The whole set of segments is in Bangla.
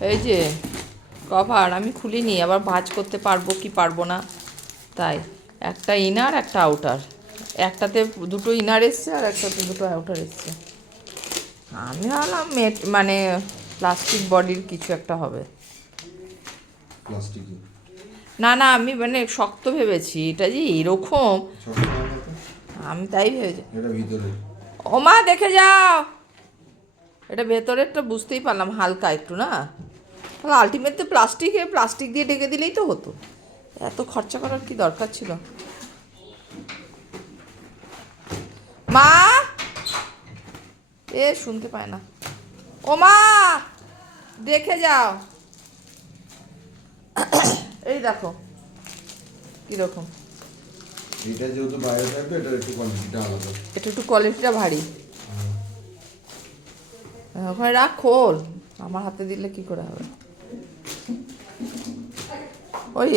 এই যে কভার আমি খুলিনি আবার ভাঁজ করতে পারব কি পারব না? তাই একটা ইনার একটা আউটার একটাতে দুটো ইনার এসছে আর একটাতে দুটো আউটার এসছে। আমি ভাবলাম মেট মানে প্লাস্টিক বডির কিছু একটা হবে। না না আমি মানে শক্ত ভেবেছি এটা যে এরকম। আমি তাই ভেবেছি। ও মা দেখে যাও! এটা ভেতরেরটা বুঝতেই পারলাম হালকা একটু না? আলটিমেট তো প্লাস্টিক প্লাস্টিক দিয়ে ঢেকে দিলেই তো হতো। এত খরচা করার কি দরকার ছিল? মা! এ শুনতে পায় না। ও মা! দেখে যাও। এই দেখো কীরকম। এটা যেহেতু বাইরে থাকবে এটার একটু কোয়ান্টিটিটা আলাদা। এটা একটু কোয়ালিটিটা ভারী। ওখানে রাখ খোল। আমার হাতে দিলে কি করে হবে? ওই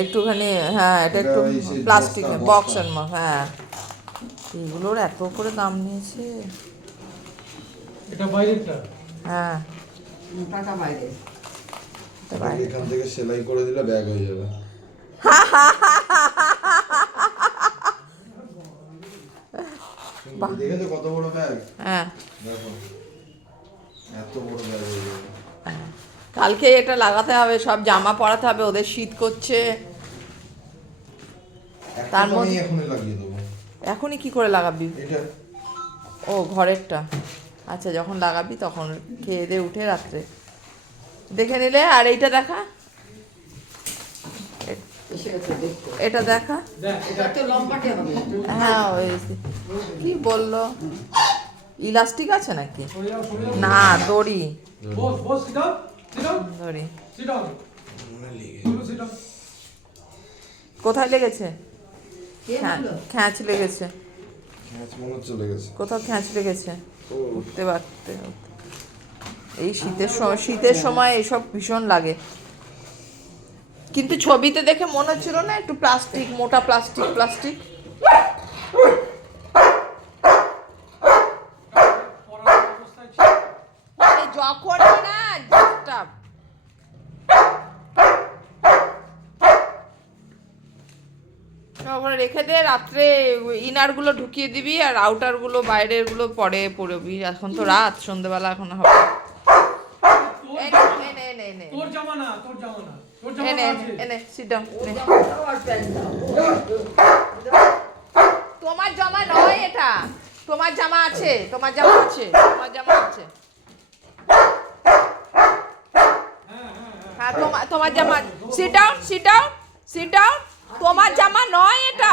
একটুখানি হ্যাঁ এটা একটু প্লাস্টিক। বক্সের মতো হ্যাঁ। এগুলোর এত করে দাম নিয়েছে। এটা বাইরেরটা? হ্যাঁ। টাকা বাইরে এখান থেকে সেলাই করে দিলে ব্যাগ হয়ে যাবে। দেখেছ কত বড় ব্যাগ? হ্যাঁ। দেখো। এত বড় ব্যাগ। হয়ে কালকে এটা লাগাতে হবে সব জামা পরাতে হবে ওদের শীত করছে। তার মধ্যে- এখনই লাগিয়ে দেবো। এখনই কি করে লাগাবি? এটা। ও ঘরেরটা। আচ্ছা যখন লাগাবি তখন খেয়ে দিয়ে উঠে রাত্রে। দেখে নিলে আর এইটা দেখা। এটা দেখা। হ্যাঁ ওই কি বলল? ইলাস্টিক আছে নাকি? না দড়ি। কোথায় লেগেছে? খ্যাঁচ লেগেছে। কোথাও খ্যাঁচ লেগেছে? উঠতে পারতে এই শীতের সময় শীতের সময় এসব ভীষণ লাগে। কিন্তু ছবিতে দেখে মনে হচ্ছিল না একটু প্লাস্টিক মোটা প্লাস্টিক প্লাস্টিক। পড়ার অবস্থায় না ডিস্টার্ব ওখানে রেখে দে রাত্রে ইনারগুলো ঢুকিয়ে দিবি আর আউটারগুলো বাইরেরগুলো পরে পরবি এখন তো রাত সন্ধ্যেবেলা এখন হবে। তোর এনে জামা না তোর জামা না। তোর জামা সিট ডাউন। তোমার জামা নয় এটা। তোমার জামা আছে তোমার জামা আছে তোমার জামা আছে। তোমার জামা। Sit down sit down sit down তোমার জামা নয় এটা।